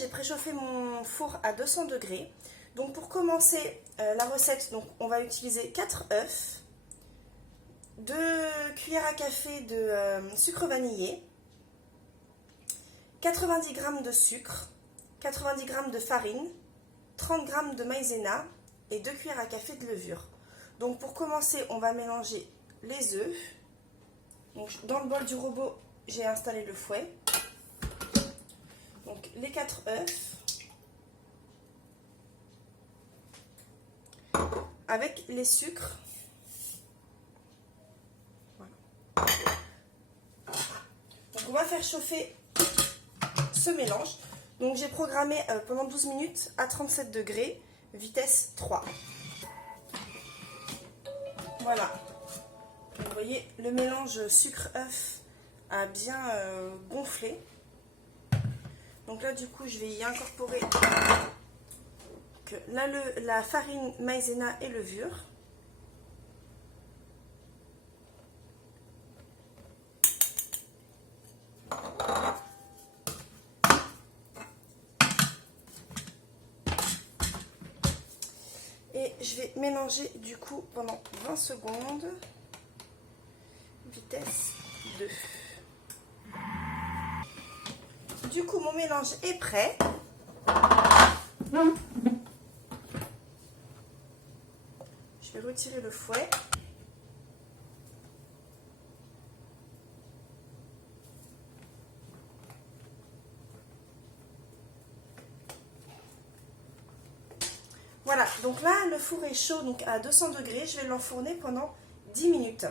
J'ai préchauffé mon four à 200 degrés. Donc pour commencer la recette, donc on va utiliser 4 œufs, 2 cuillères à café de sucre vanillé, 90 g de sucre, 90 g de farine, 30 g de maïzena et 2 cuillères à café de levure. Donc pour commencer, on va mélanger les œufs. Donc dans le bol du robot, j'ai installé le fouet. Donc les 4 œufs avec les sucres. Voilà. Donc on va faire chauffer ce mélange. Donc j'ai programmé pendant 12 minutes à 37 degrés, vitesse 3. Voilà. Vous voyez, le mélange sucre-œuf a bien gonflé. Donc là, du coup, je vais y incorporer la farine maïzena et levure. Et je vais mélanger du coup pendant 20 secondes. Vitesse 2. Du coup, mon mélange est prêt. Je vais retirer le fouet. Voilà, donc là, le four est chaud, donc à 200 degrés. Je vais l'enfourner pendant 10 minutes.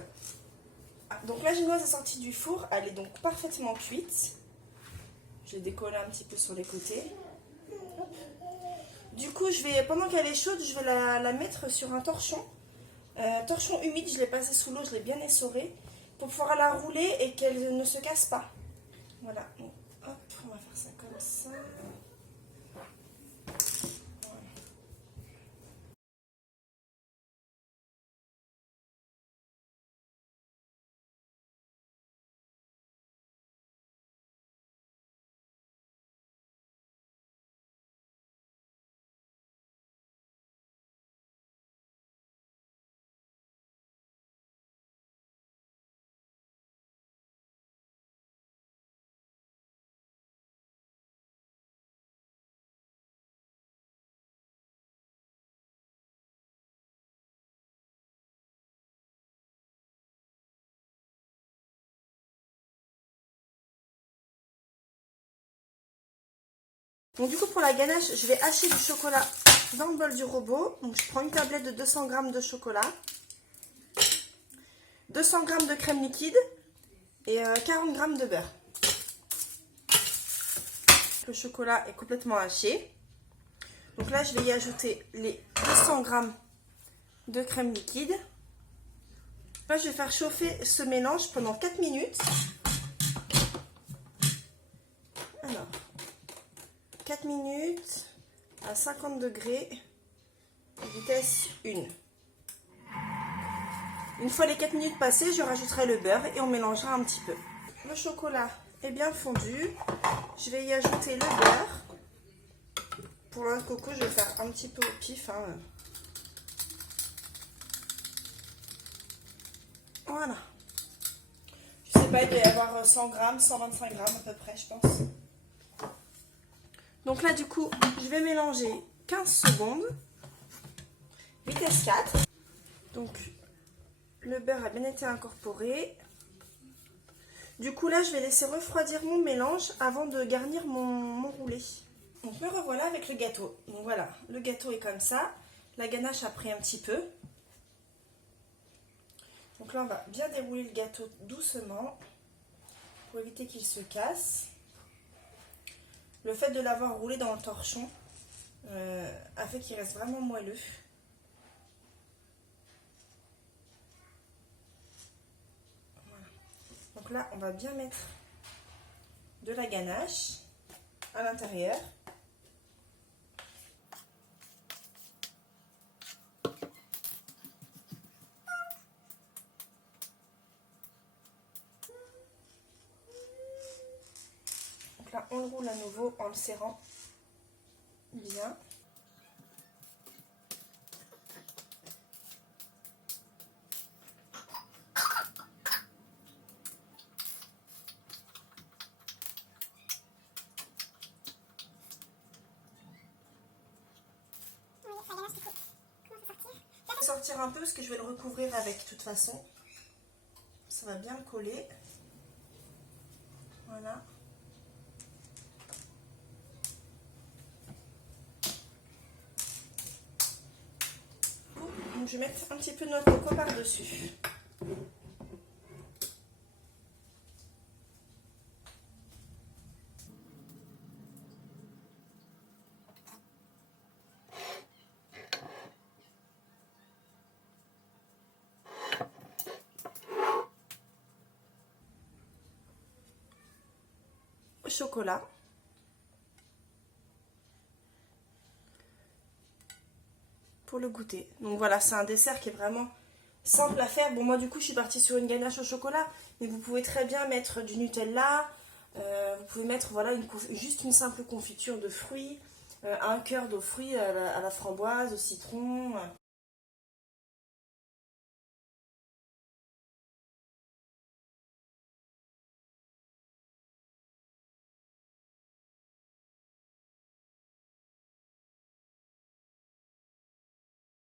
Donc la génoise est sortie du four, elle est donc parfaitement cuite. Je l'ai décollée un petit peu sur les côtés. Du coup, pendant qu'elle est chaude, je vais la mettre sur un torchon. Torchon humide, je l'ai passé sous l'eau, je l'ai bien essoré pour pouvoir la rouler et qu'elle ne se casse pas. Voilà, donc, hop, on va faire ça comme ça. Donc du coup pour la ganache, je vais hacher du chocolat dans le bol du robot. Donc je prends une tablette de 200 g de chocolat, 200 g de crème liquide et 40 g de beurre. Le chocolat est complètement haché. Donc là je vais y ajouter les 200 g de crème liquide. Là je vais faire chauffer ce mélange pendant 4 minutes. Alors, 4 minutes à 50 degrés, vitesse 1. Une fois les 4 minutes passées, je rajouterai le beurre et on mélangera un petit peu. Le chocolat est bien fondu. Je vais y ajouter le beurre. Pour le coco, je vais faire un petit peu au pif. Voilà. Je sais pas, il doit y avoir 100 g, 125 g à peu près, je pense. Donc là, du coup, je vais mélanger 15 secondes. Vitesse 4. Donc, le beurre a bien été incorporé. Du coup, là, je vais laisser refroidir mon mélange avant de garnir mon roulé. Donc, me revoilà avec le gâteau. Donc, voilà, le gâteau est comme ça. La ganache a pris un petit peu. Donc là, on va bien dérouler le gâteau doucement pour éviter qu'il se casse. Le fait de l'avoir roulé dans le torchon a fait qu'il reste vraiment moelleux. Voilà. Donc là, on va bien mettre de la ganache à l'intérieur. Donc là, on le roule à nouveau en le serrant bien. Je vais sortir un peu parce que je vais le recouvrir avec de toute façon. Ça va bien me coller. Voilà. Donc je vais mettre un petit peu de noix de coco par-dessus. Chocolat. Pour le goûter. Donc voilà, c'est un dessert qui est vraiment simple à faire. Bon, moi du coup je suis partie sur une ganache au chocolat, mais vous pouvez très bien mettre du Nutella, vous pouvez mettre voilà juste une simple confiture de fruits, un cœur de fruits à la framboise, au citron.